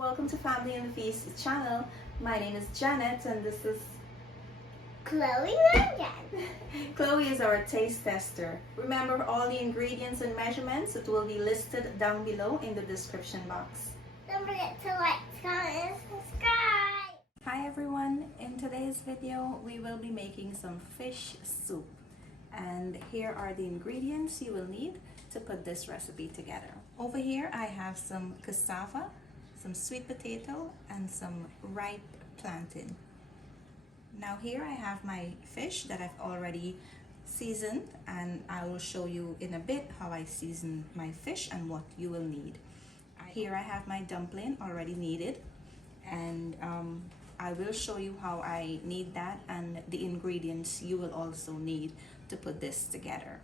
Welcome to Family and the Feast channel. My name is Janet and this is Chloe again. Chloe is our taste tester. Remember all the ingredients and measurements, it will be listed down below in the description box. Don't forget to like, comment, and subscribe. Hi everyone, in today's video we will be making some fish soup. And here are the ingredients you will need to put this recipe together. Over here I have some cassava, some sweet potato, and some ripe plantain. Now here I have my fish that I've already seasoned, and I will show you in a bit how I season my fish and what you will need. Here I have my dumpling already kneaded, and I will show you how I knead that and the ingredients you will also need to put this together.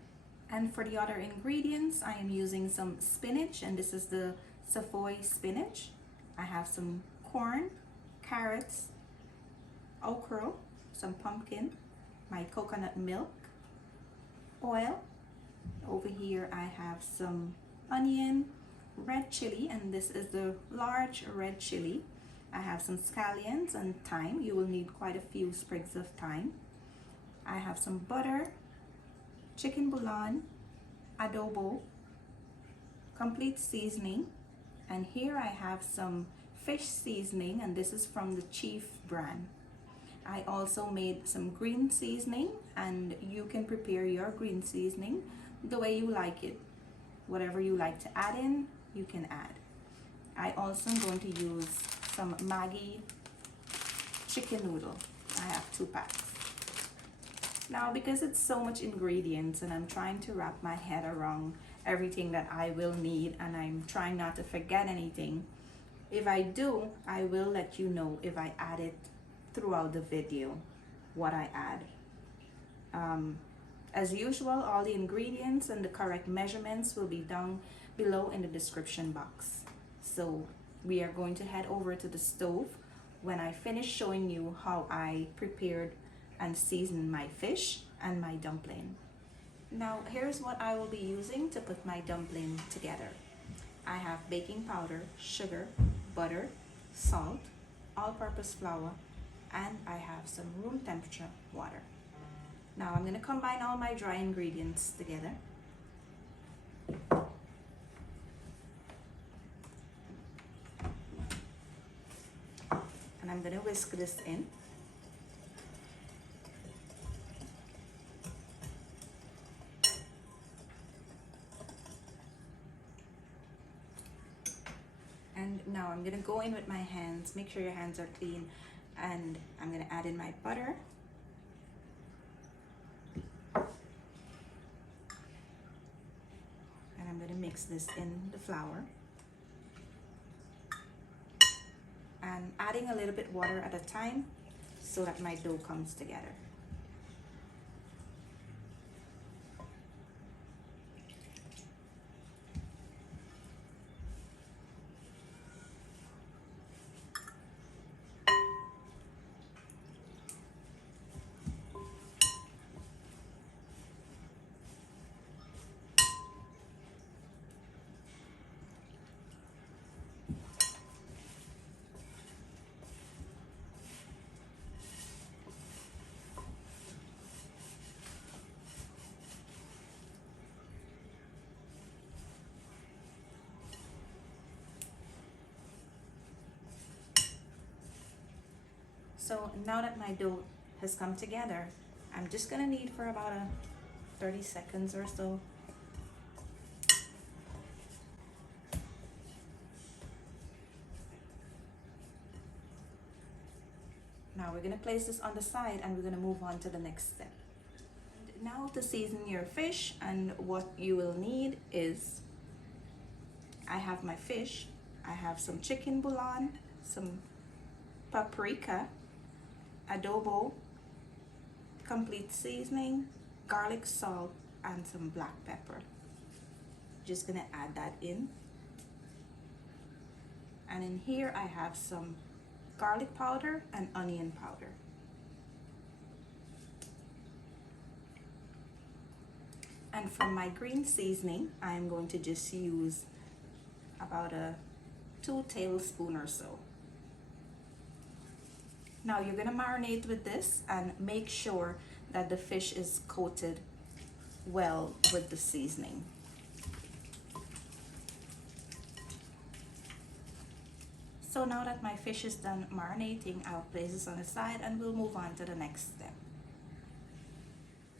And for the other ingredients, I am using some spinach, and this is the Savoy spinach. I have some corn, carrots, okra, some pumpkin, my coconut milk, oil. Over here I have some onion, red chili, and this is the large red chili. I have some scallions and thyme. You will need quite a few sprigs of thyme. I have some butter, chicken bouillon, adobo, complete seasoning, and here I have some fish seasoning, and this is from the Chief brand. I also made some green seasoning, and you can prepare your green seasoning the way you like it. Whatever you like to add in, you can add. I also am going to use some Maggi chicken noodle. I have 2 packs. Now, because it's so much ingredients and I'm trying to wrap my head around everything that I will need, and I'm trying not to forget anything, if I do, I will let you know if I add it throughout the video, what I add. As usual, all the ingredients and the correct measurements will be down below in the description box. So we are going to head over to the stove when I finish showing you how I prepared and seasoned my fish and my dumpling. Now here's what I will be using to put my dumpling together. I have baking powder, sugar, butter, salt, all-purpose flour, and I have some room temperature water. Now I'm going to combine all my dry ingredients together. And I'm going to whisk this in. And now I'm going to go in with my hands. Make sure your hands are clean. And I'm going to add in my butter. And I'm going to mix this in the flour. And adding a little bit water at a time so that my dough comes together. So now that my dough has come together, I'm just gonna knead for about 30 seconds or so. Now we're gonna place this on the side and we're gonna move on to the next step. And now to season your fish, and what you will need is, I have my fish, I have some chicken bouillon, some paprika, adobo, complete seasoning, garlic salt, and some black pepper. Just gonna add that in. And in here I have some garlic powder and onion powder. And for my green seasoning, I'm going to just use about 2 tablespoons or so. Now you're gonna marinate with this and make sure that the fish is coated well with the seasoning. So now that my fish is done marinating, I'll place this on the side and we'll move on to the next step.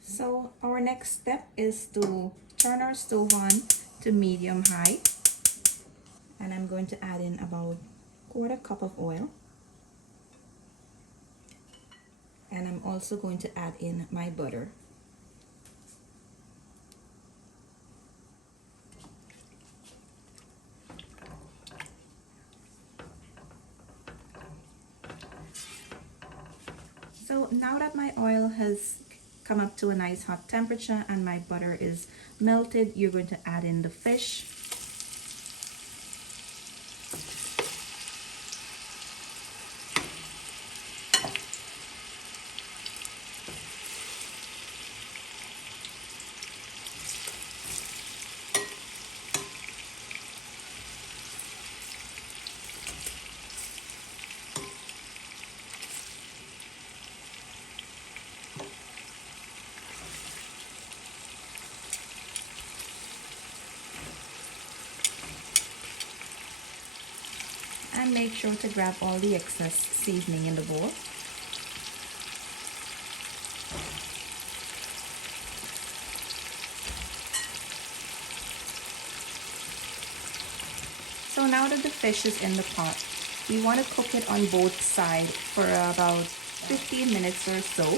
So our next step is to turn our stove on to medium high, and I'm going to add in about 1/4 cup of oil, and I'm also going to add in my butter. So now that my oil has come up to a nice hot temperature and my butter is melted, you're going to add in the fish. And make sure to grab all the excess seasoning in the bowl. So now that the fish is in the pot, we want to cook it on both sides for about 15 minutes or so,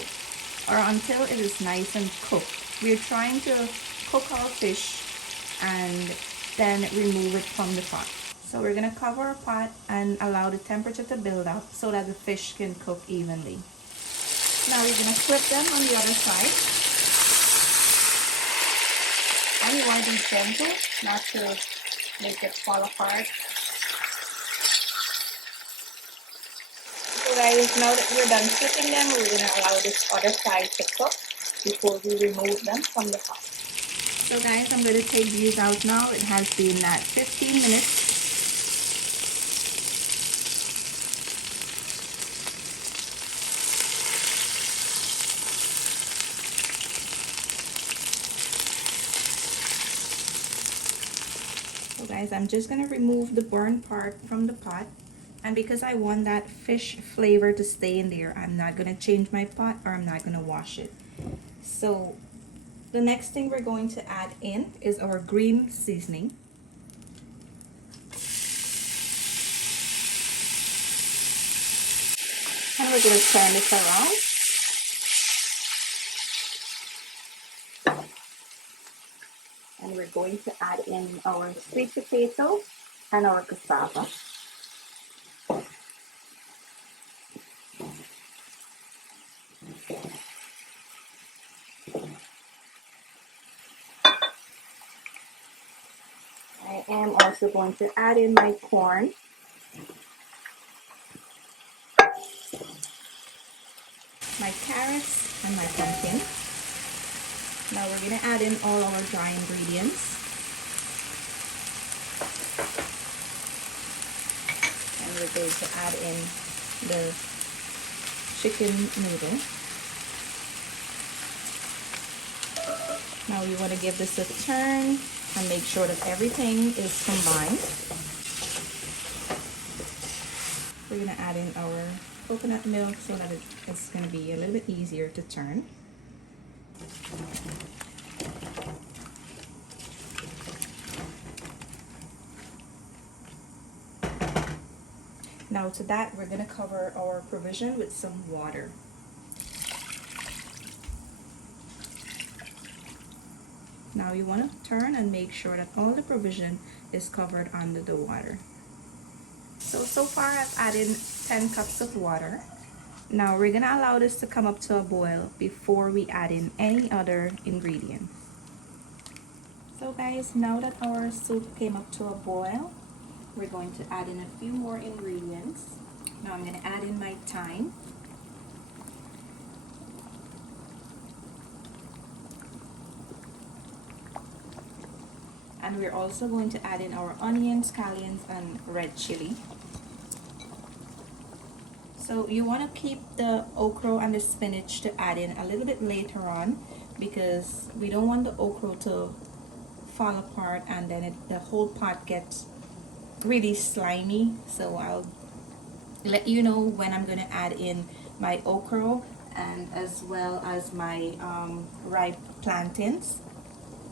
or until it is nice and cooked. We're trying to cook our fish and then remove it from the pot. So we're going to cover our pot and allow the temperature to build up so that the fish can cook evenly. Now we're going to flip them on the other side. And you want to be gentle, not to make it fall apart. So guys, now that we're done flipping them, we're going to allow this other side to cook before we remove them from the pot. So guys, I'm going to take these out now. It has been at 15 minutes. So guys, I'm just going to remove the burnt part from the pot, and because I want that fish flavor to stay in there, I'm not going to change my pot, or I'm not going to wash it. So the next thing we're going to add in is our green seasoning. And we're going to turn this around. And we're going to add in our sweet potato and our cassava. I am also going to add in my corn. My carrots and my pumpkin. Now we're going to add in all our dry ingredients. And we're going to add in the chicken noodle. Now you want to give this a turn and make sure that everything is combined. We're going to add in our coconut milk so that it's going to be a little bit easier to turn. Now to that, we're going to cover our provision with some water. Now you want to turn and make sure that all the provision is covered under the water. So far I've added 10 cups of water. Now we're going to allow this to come up to a boil before we add in any other ingredients. So guys, now that our soup came up to a boil, we're going to add in a few more ingredients. Now I'm going to add in my thyme. And we're also going to add in our onions, scallions, and red chili. So you want to keep the okra and the spinach to add in a little bit later on, because we don't want the okra to fall apart and then the whole pot gets really slimy. So I'll let you know when I'm going to add in my okra and as well as my ripe plantains.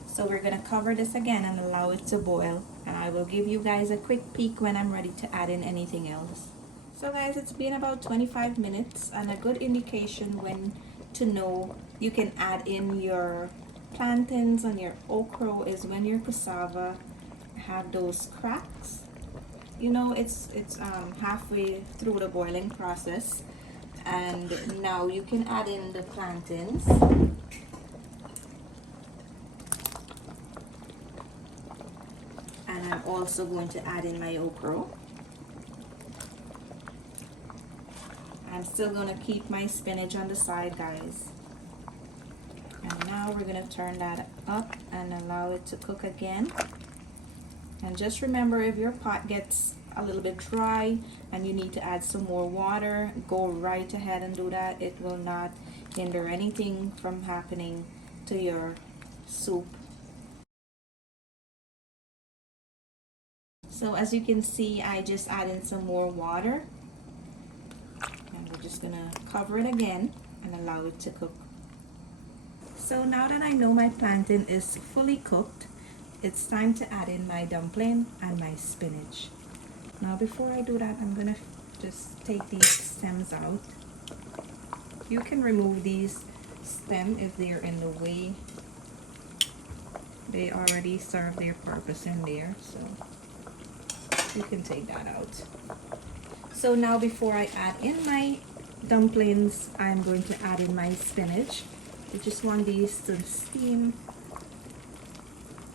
So we're going to cover this again and allow it to boil, and I will give you guys a quick peek when I'm ready to add in anything else. So guys, it's been about 25 minutes, and a good indication when to know you can add in your plantains and your okra is when your cassava have those cracks. You know, it's halfway through the boiling process, and now you can add in the plantains. And I'm also going to add in my okra. I'm still going to keep my spinach on the side, guys. And now we're going to turn that up and allow it to cook again. And just remember, if your pot gets a little bit dry and you need to add some more water, go right ahead and do that. It will not hinder anything from happening to your soup. So as you can see, I just added some more water, and we're just gonna cover it again and allow it to cook. So now that I know my plantain is fully cooked, it's time to add in my dumpling and my spinach. Now before I do that, I'm gonna just take these stems out. You can remove these stems if they're in the way. They already serve their purpose in there, so you can take that out. So now before I add in my dumplings, I'm going to add in my spinach. I just want these to steam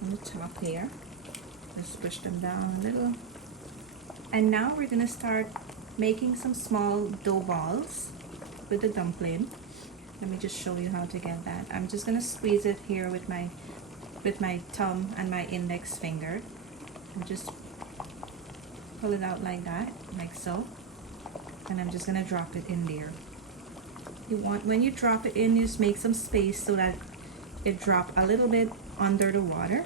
on the top here. Just push them down a little. And now we're going to start making some small dough balls with the dumpling. Let me just show you how to get that. I'm just going to squeeze it here with my thumb and my index finger, and just pull it out like that, like so. And I'm just gonna drop it in there. You want, when you drop it in, just make some space so that it drop a little bit under the water.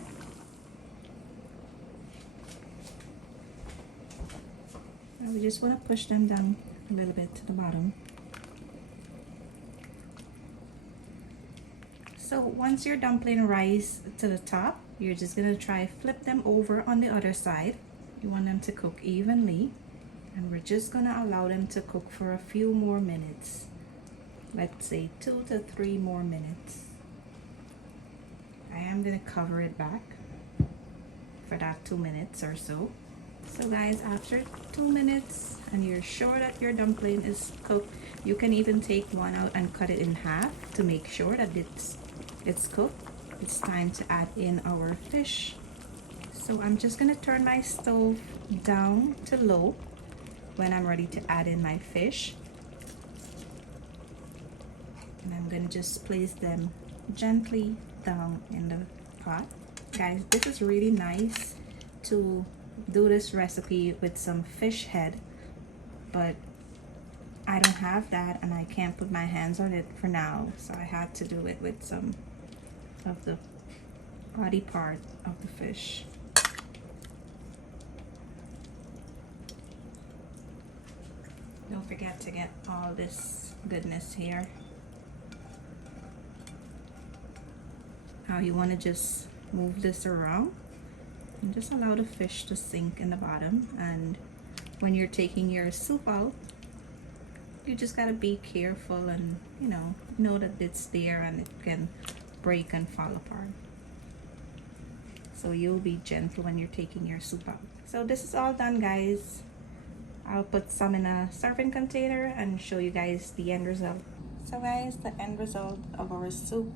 And we just want to push them down a little bit to the bottom. So once your dumpling rise to the top, you're just gonna try flip them over on the other side. You want them to cook evenly, and we're just gonna allow them to cook for a few more minutes. Let's say 2 to 3 more minutes. I am gonna cover it back for that 2 minutes or so. So guys, after 2 minutes and you're sure that your dumpling is cooked, you can even take one out and cut it in half to make sure that it's cooked. It's time to add in our fish. So I'm just gonna turn my stove down to low when I'm ready to add in my fish. And I'm gonna just place them gently down in the pot. Guys, this is really nice to do this recipe with some fish head, but I don't have that and I can't put my hands on it for now, so I had to do it with some of the body part of the fish. Don't forget to get all this goodness here. Now you want to just move this around and just allow the fish to sink in the bottom. And when you're taking your soup out, you just gotta be careful and know that it's there and it can break and fall apart. So you'll be gentle when you're taking your soup out. So this is all done, guys. I'll put some in a serving container and show you guys the end result. So guys, the end result of our soup